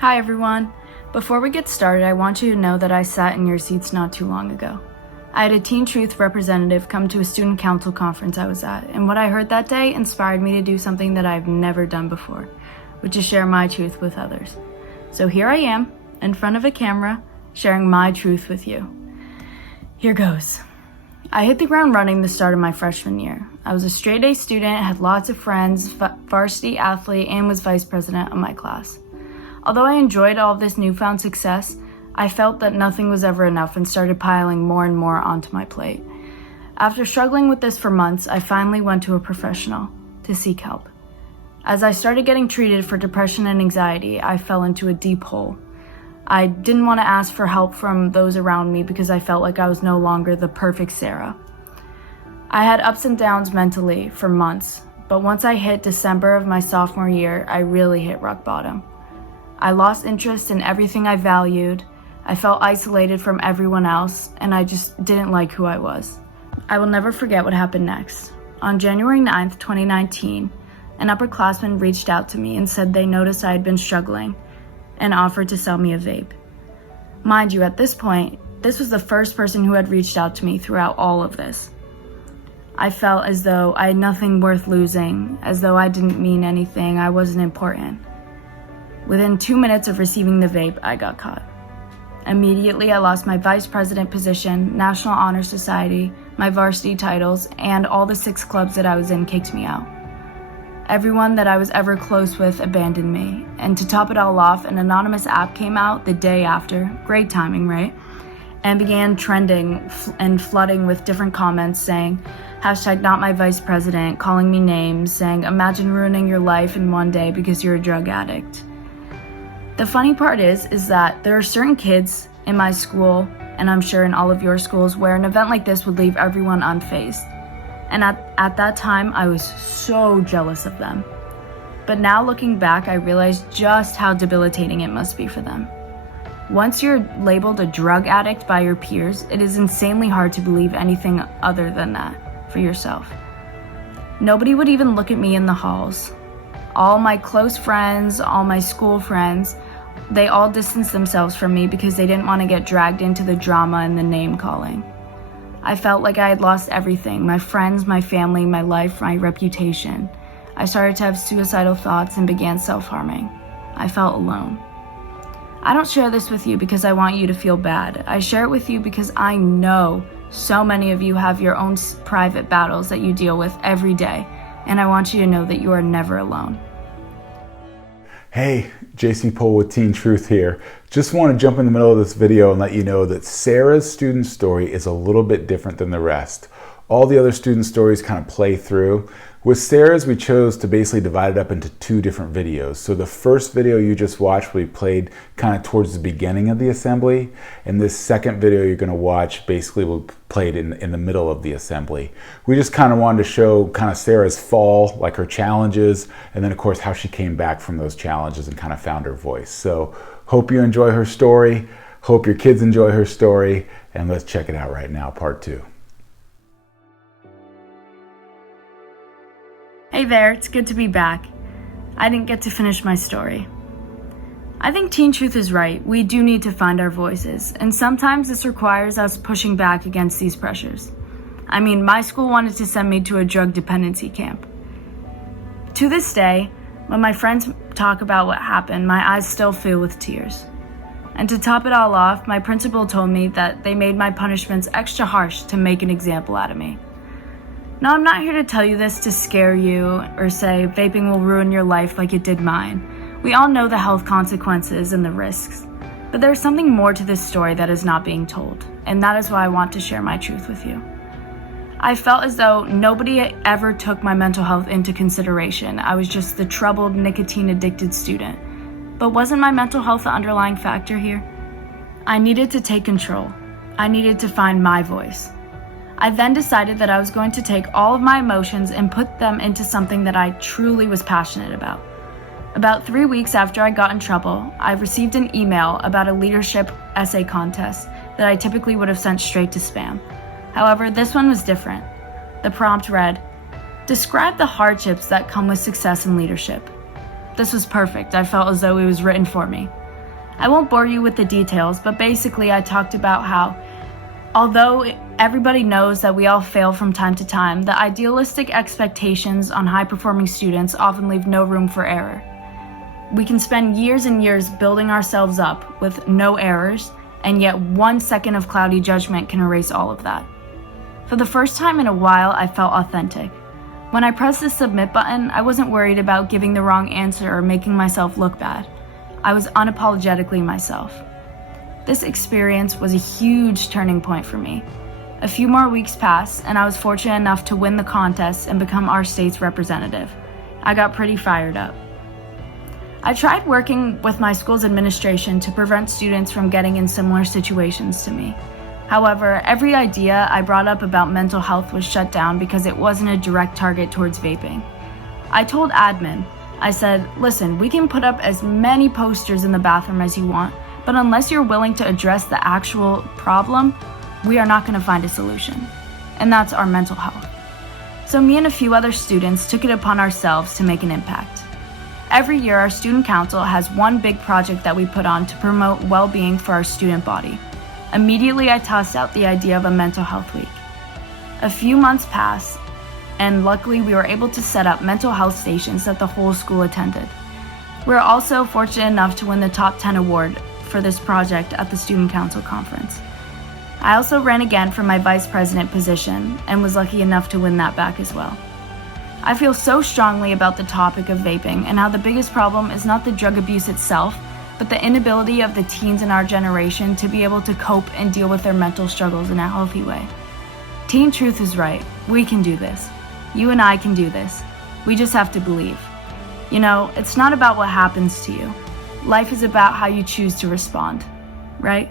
Hi everyone. Before we get started, I want you to know that I sat in your seats not too long ago. I had a Teen Truth representative come to a student council conference I was at, and what I heard that day inspired me to do something that I've never done before, which is share my truth with others. So here I am, in front of a camera, sharing my truth with you. Here goes. I hit the ground running the start of my freshman year. I was a straight-A student, had lots of friends, varsity athlete, and was vice president of my class. Although I enjoyed all of this newfound success, I felt that nothing was ever enough and started piling more and more onto my plate. After struggling with this for months, I finally went to a professional to seek help. As I started getting treated for depression and anxiety, I fell into a deep hole. I didn't want to ask for help from those around me because I felt like I was no longer the perfect Sarah. I had ups and downs mentally for months, but once I hit December of my sophomore year, I really hit rock bottom. I lost interest in everything I valued, I felt isolated from everyone else, and I just didn't like who I was. I will never forget what happened next. On January 9th, 2019, an upperclassman reached out to me and said they noticed I had been struggling and offered to sell me a vape. Mind you, at this point, this was the first person who had reached out to me throughout all of this. I felt as though I had nothing worth losing, as though I didn't mean anything, I wasn't important. Within 2 minutes of receiving the vape, I got caught. Immediately, I lost my vice president position, National Honor Society, my varsity titles, and all the 6 clubs that I was in kicked me out. Everyone that I was ever close with abandoned me, and to top it all off, an anonymous app came out the day after, great timing, right? And began trending and flooding with different comments saying, #not my vice president, calling me names, saying, imagine ruining your life in one day because you're a drug addict. The funny part is that there are certain kids in my school, and I'm sure in all of your schools, where an event like this would leave everyone unfazed. And at that time, I was so jealous of them. But now looking back, I realize just how debilitating it must be for them. Once you're labeled a drug addict by your peers, it is insanely hard to believe anything other than that for yourself. Nobody would even look at me in the halls. All my close friends, all my school friends, they all distanced themselves from me because they didn't want to get dragged into the drama and the name calling. I felt like I had lost everything, my friends, my family, my life, my reputation. I started to have suicidal thoughts and began self-harming. I felt alone. I don't share this with you because I want you to feel bad. I share it with you because I know so many of you have your own private battles that you deal with every day, and I want you to know that you are never alone. Hey, JC Pohl with Teen Truth here. Just want to jump in the middle of this video and let you know that Sarah's student story is a little bit different than the rest. All the other student stories kind of play through. With Sarah's, we chose to basically divide it up into 2 different videos. So the first video you just watched will be played kind of towards the beginning of the assembly, and this second video you're going to watch basically will be played in the middle of the assembly. We just kind of wanted to show kind of Sarah's fall, like her challenges, and then of course how she came back from those challenges and kind of found her voice. So hope you enjoy her story, hope your kids enjoy her story, and let's check it out right now, part 2. Hey there, it's good to be back. I didn't get to finish my story. I think Teen Truth is right. We do need to find our voices, and sometimes this requires us pushing back against these pressures. I mean, my school wanted to send me to a drug dependency camp. To this day, when my friends talk about what happened, my eyes still fill with tears. And to top it all off, my principal told me that they made my punishments extra harsh to make an example out of me. Now, I'm not here to tell you this to scare you or say vaping will ruin your life like it did mine. We all know the health consequences and the risks. But there's something more to this story that is not being told, and that is why I want to share my truth with you. I felt as though nobody ever took my mental health into consideration. I was just the troubled, nicotine-addicted student. But wasn't my mental health the underlying factor here? I needed to take control. I needed to find my voice. I then decided that I was going to take all of my emotions and put them into something that I truly was passionate about. About 3 weeks after I got in trouble, I received an email about a leadership essay contest that I typically would have sent straight to spam. However, this one was different. The prompt read, "Describe the hardships that come with success in leadership." This was perfect. I felt as though it was written for me. I won't bore you with the details, but basically I talked about how, although everybody knows that we all fail from time to time, the idealistic expectations on high-performing students often leave no room for error. We can spend years and years building ourselves up with no errors, and yet 1 second of cloudy judgment can erase all of that. For the first time in a while, I felt authentic. When I pressed the submit button, I wasn't worried about giving the wrong answer or making myself look bad. I was unapologetically myself. This experience was a huge turning point for me. A few more weeks passed, and I was fortunate enough to win the contest and become our state's representative. I got pretty fired up. I tried working with my school's administration to prevent students from getting in similar situations to me. However, every idea I brought up about mental health was shut down because it wasn't a direct target towards vaping. I told admin, I said, listen, we can put up as many posters in the bathroom as you want, but unless you're willing to address the actual problem, we are not going to find a solution. And that's our mental health. So me and a few other students took it upon ourselves to make an impact. Every year, our student council has one big project that we put on to promote well-being for our student body. Immediately, I tossed out the idea of a mental health week. A few months passed, and luckily we were able to set up mental health stations that the whole school attended. We were also fortunate enough to win the top 10 award for this project at the student council conference. I also ran again for my vice president position and was lucky enough to win that back as well. I feel so strongly about the topic of vaping and how the biggest problem is not the drug abuse itself, but the inability of the teens in our generation to be able to cope and deal with their mental struggles in a healthy way. Teen Truth is right. We can do this. You and I can do this. We just have to believe. You know, it's not about what happens to you. Life is about how you choose to respond, right?